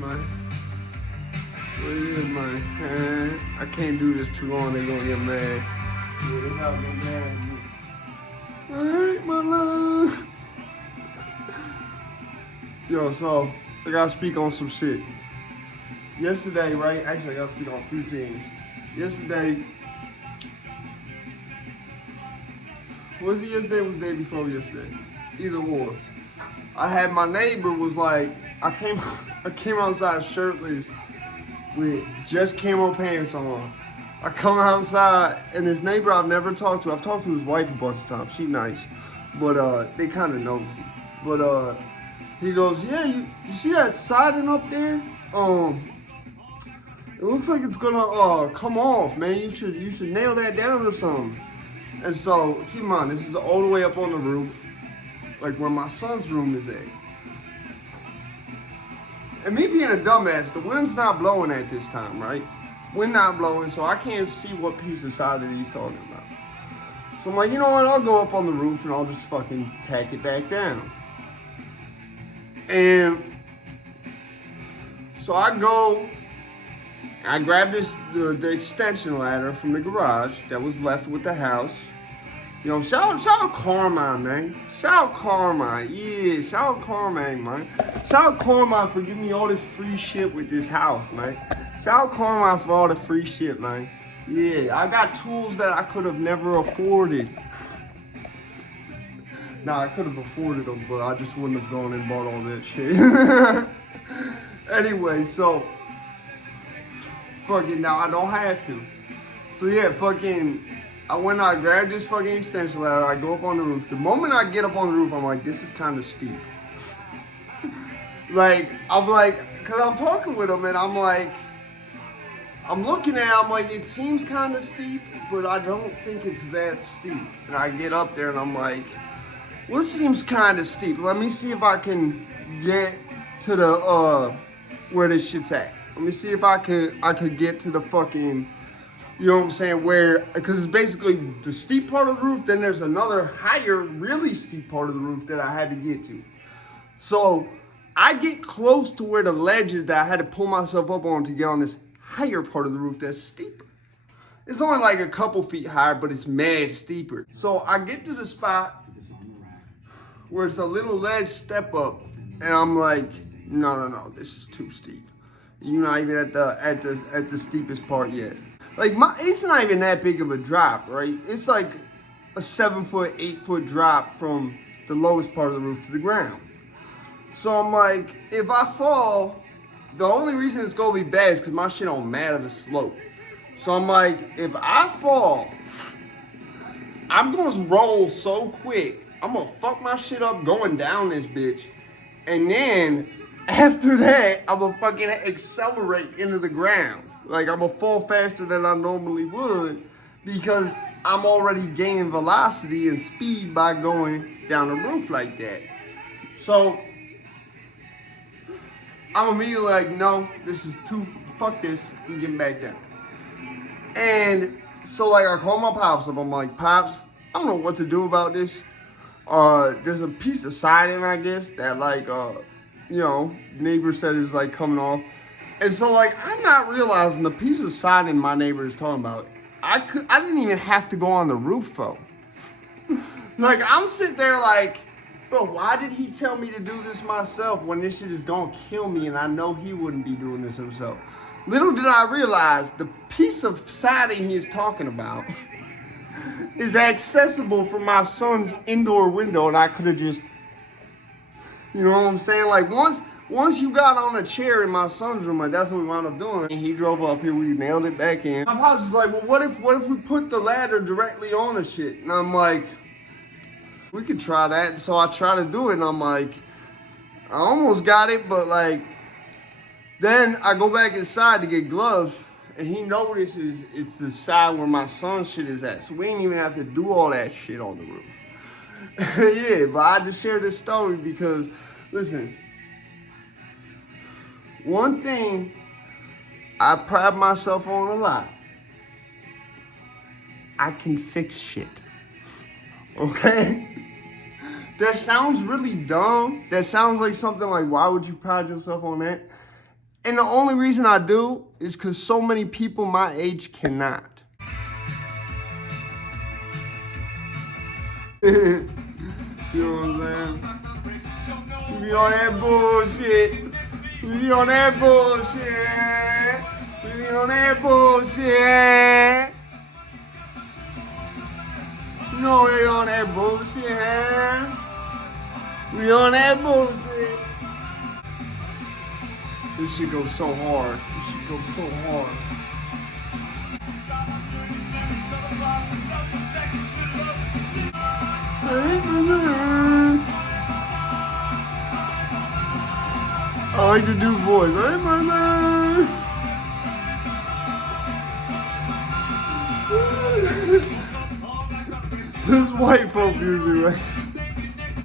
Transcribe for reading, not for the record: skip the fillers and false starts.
man. What it is, man? I can't do this too long. They gonna get mad. Yeah, they gotta get mad at me. Alright, my love. Yo, so I gotta speak on some shit. Yesterday, right? Actually, I gotta speak on a few things. Yesterday, was it yesterday? Was the day before yesterday? Either or. I had my neighbor was like, I came outside shirtless with just camo pants on. I come outside and this neighbor I've never talked to. I've talked to his wife a bunch of times. She's nice, but they kind of nosy. But he goes, yeah, you see that siding up there? It looks like it's gonna come off, man. You should nail that down or something. And so keep in mind, this is all the way up on the roof, like where my son's room is at. And me being a dumbass, the wind's not blowing at this time, right? Wind not blowing, so I can't see what piece of siding he's talking about. So I'm like, you know what? I'll go up on the roof and I'll just fucking tack it back down. And so I go, I grab the extension ladder from the garage that was left with the house. You know, shout out Carmine, man. Shout out Carmine. Yeah, shout out Carmine, man. Shout out Carmine for giving me all this free shit with this house, man. Shout out Carmine for all the free shit, man. Yeah, I got tools that I could have never afforded. Nah, I could have afforded them, but I just wouldn't have gone and bought all that shit. Anyway, so fucking now I don't have to. So yeah, fucking I grabbed this fucking extension ladder, I go up on the roof. The moment I get up on the roof, I'm like, this is kind of steep. Cause I'm talking with him and I'm like, I'm looking at it, I'm like, it seems kind of steep, but I don't think it's that steep. And I get up there and I'm like, well, this seems kind of steep. Let me see if I can get to the, where this shit's at. Let me see if I could get to the fucking, you know what I'm saying, where, because it's basically the steep part of the roof, then there's another higher, really steep part of the roof that I had to get to. So I get close to where the ledge is that I had to pull myself up on to get on this higher part of the roof that's steeper. It's only like a couple feet higher, but it's mad steeper. So I get to the spot where it's a little ledge step up, and I'm like, no, this is too steep. You're not even at the steepest part yet. Like it's not even that big of a drop, right? It's like a 7 foot, 8 foot drop from the lowest part of the roof to the ground. So I'm like, if I fall, the only reason it's gonna be bad is because my shit don't matter the slope. So I'm like, if I fall, I'm gonna roll so quick, I'm gonna fuck my shit up going down this bitch. And then after that, I'm gonna fucking accelerate into the ground. Like, I'm gonna fall faster than I normally would because I'm already gaining velocity and speed by going down the roof like that. So I'm immediately like, no, this is too, fuck this, I'm getting back down. And so like I call my pops up, I'm like, Pops, I don't know what to do about this. There's a piece of siding, I guess, that like, you know, neighbor said is like coming off. And so like, I'm not realizing the piece of siding my neighbor is talking about, I didn't even have to go on the roof though. Like, I'm sitting there like, bro, why did he tell me to do this myself when this shit is gonna kill me and I know he wouldn't be doing this himself? Little did I realize the piece of siding he's talking about is accessible from my son's indoor window, and I could have just, you know what I'm saying? Like once you got on a chair in my son's room, like that's what we wound up doing. And he drove up here, we nailed it back in. My pops was like, well, what if we put the ladder directly on the shit? And I'm like, we could try that. And so I try to do it, and I'm like, I almost got it, but like, then I go back inside to get gloves, and he notices it's the side where my son's shit is at. So we ain't even have to do all that shit on the roof. Yeah, but I just share this story because, listen, one thing I pride myself on a lot, I can fix shit. Okay? That sounds really dumb. That sounds like something like, why would you pride yourself on that? And the only reason I do is because so many people my age cannot. You know what I'm saying? We be on that bullshit. We be on that bullshit. We be on that bullshit. You know they on that bullshit. We on that bullshit. This shit goes so hard. This shit goes so hard. I like to do voice. Hey, my man. This white folk music, right?